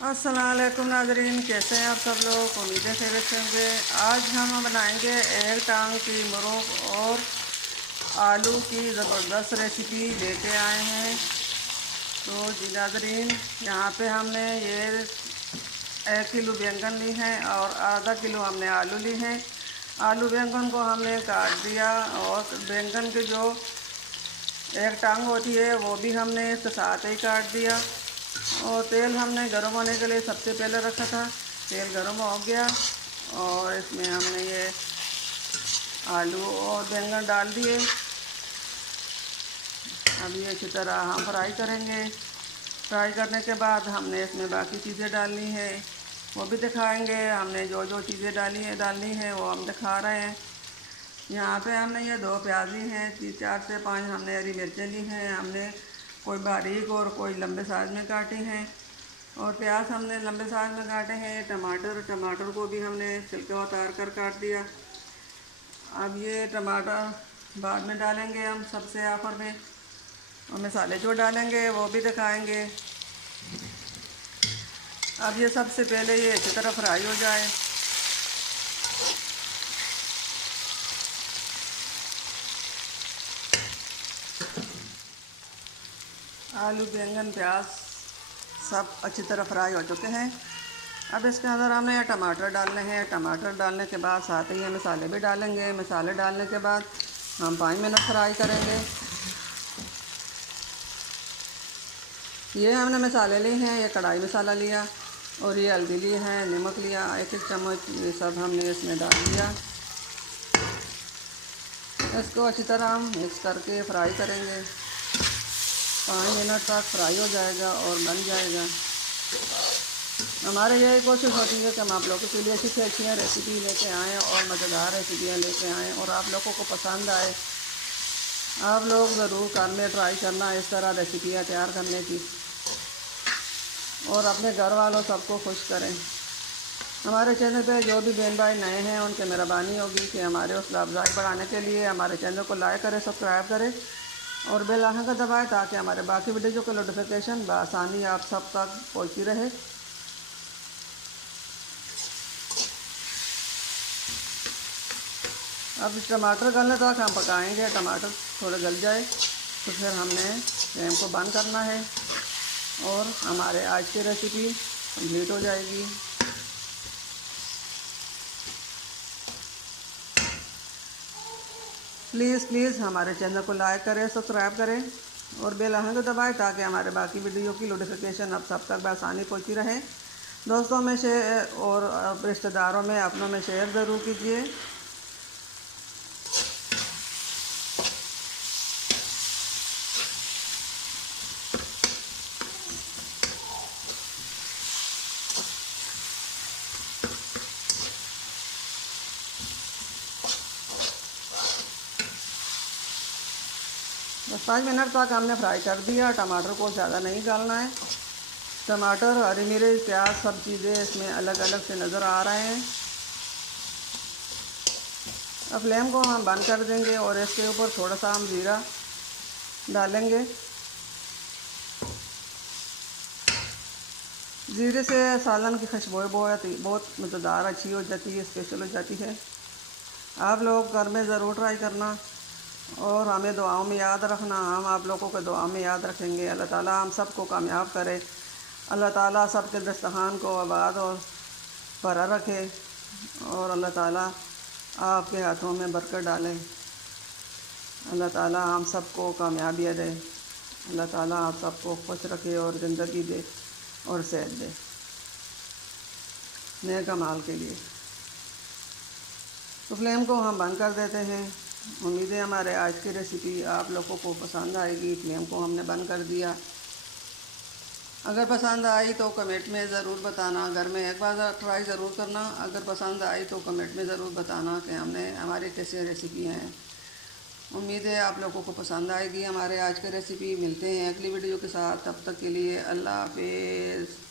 अस्सलाम वालेकुम नाज़रीन, कैसे हैं आप सब लोग। उम्मीदें खैरियत से होंगे। आज हम बनाएंगे एक टांग की मुर्ग और आलू की ज़बरदस्त रेसिपी लेके आए हैं। तो जी नाज़रीन, यहाँ पे हमने ये 1 किलो बैंगन ली हैं और आधा किलो हमने आलू ली हैं। आलू बैंगन को हमने काट दिया और बैंगन की जो एक टांग होती है वो भी हमने इसके साथ ही काट दिया। और तेल हमने गर्म होने के लिए सबसे पहले रखा था। तेल गर्म हो गया और इसमें हमने ये आलू और बैंगन डाल दिए। अब ये अच्छी तरह हम फ्राई करेंगे। फ्राई करने के बाद हमने इसमें बाकी चीज़ें डालनी है, वो भी दिखाएंगे। हमने जो जो चीज़ें डालनी है वो हम दिखा रहे हैं। यहाँ पे हमने ये 2 प्याज ली हैं, 4 से 5 हमने हरी मिर्चें ली हैं। हमने कोई बारीक और कोई लंबे साइज़ में काटी हैं और प्याज हमने लंबे साइज़ में काटे हैं। टमाटर को भी हमने छिलके उतार कर काट दिया। अब ये टमाटर बाद में डालेंगे हम सबसे आखिर में, और मसाले जो डालेंगे वो भी दिखाएंगे। अब ये सबसे पहले ये अच्छी तरह फ्राई हो जाए। आलू बैंगन प्याज सब अच्छी तरह फ्राई हो चुके हैं। अब इसके अंदर हमने टमाटर डालने हैं। टमाटर डालने के बाद साथ ही मसाले भी डालेंगे। मसाले डालने के बाद हम 5 मिनट फ्राई करेंगे। ये हमने मसाले लिए हैं, ये कढ़ाई मसाला लिया और ये हल्दी ली है, नमक लिया 1-1 चम्मच, ये सब हमने इसमें डाल दिया। इसको अच्छी तरह हम मिक्स करके फ्राई करेंगे। 5 मिनट तक फ्राई हो जाएगा और बन जाएगा। हमारे यही कोशिश होती है कि हम आप लोगों के लिए अच्छी अच्छी रेसिपी लेके आएँ और मज़ेदार रेसिपियाँ लेके आएँ और आप लोगों को पसंद आए। आप लोग ज़रूर घर में ट्राई करना इस तरह रेसिपियाँ तैयार करने की और अपने घर वालों सबको खुश करें। हमारे चैनल पे जो भी बहन भाई नए हैं उनकी मेहरबानी होगी कि हमारे हौसला अफजाई बढ़ाने के लिए हमारे चैनल को लाइक करें, सब्सक्राइब करें और बेल आइकन को दबाएं ताकि हमारे बाकी वीडियो की नोटिफिकेशन बआसानी आप सब तक पहुंचती रहे। अब टमाटर गलने तक हम पकाएंगे। टमाटर थोड़े गल जाए तो फिर हमने फ्लेम को बंद करना है और हमारे आज की रेसिपी कंप्लीट हो जाएगी। प्लीज़ हमारे चैनल को लाइक करें, सब्सक्राइब करें और बेल आइकन को दबाएं ताकि हमारे बाकी वीडियो की नोटिफिकेशन अब सब तक आसानी पहुंची रहे। दोस्तों में शेयर और रिश्तेदारों में अपनों में शेयर ज़रूर कीजिए। बस 5 मिनट तक हमने फ्राई कर दिया। टमाटर को ज़्यादा नहीं डालना है। टमाटर, हरी मिर्च, प्याज सब चीज़ें इसमें अलग अलग से नज़र आ रहे हैं। अब फ्लेम को हम बंद कर देंगे और इसके ऊपर थोड़ा सा हम ज़ीरा डालेंगे। ज़ीरे से सालन की खुशबू बहुत मज़ेदार अच्छी हो जाती है, स्पेशल हो जाती है। आप लोग घर में ज़रूर ट्राई करना और हमें दुआओं में याद रखना। हम आप लोगों को दुआ में याद रखेंगे। अल्लाह ताला हम सबको कामयाब करे। अल्लाह ताला सबके दस्तरखान को आबाद और भरा रखे और अल्लाह ताला आपके हाथों में बरकत डाले। अल्लाह ताला हम सबको कामयाबी दे। अल्लाह ताला आप सबको खुश रखे और ज़िंदगी दे और सेहत दे नेक अमाल के लिए। तो फ्लेम को हम बंद कर देते हैं। उम्मीद है हमारे आज की रेसिपी आप लोगों को पसंद आएगी। फ्लेम को हमने बंद कर दिया। अगर पसंद आई तो कमेंट में ज़रूर बताना। घर में एक बार ट्राई ज़रूर करना। अगर पसंद आई तो कमेंट में ज़रूर बताना कि हमारी कैसी रेसिपी हैं। उम्मीद है आप लोगों को पसंद आएगी हमारे आज की रेसिपी। मिलते हैं अगली वीडियो के साथ, तब तक के लिए अल्लाह हाफिज़।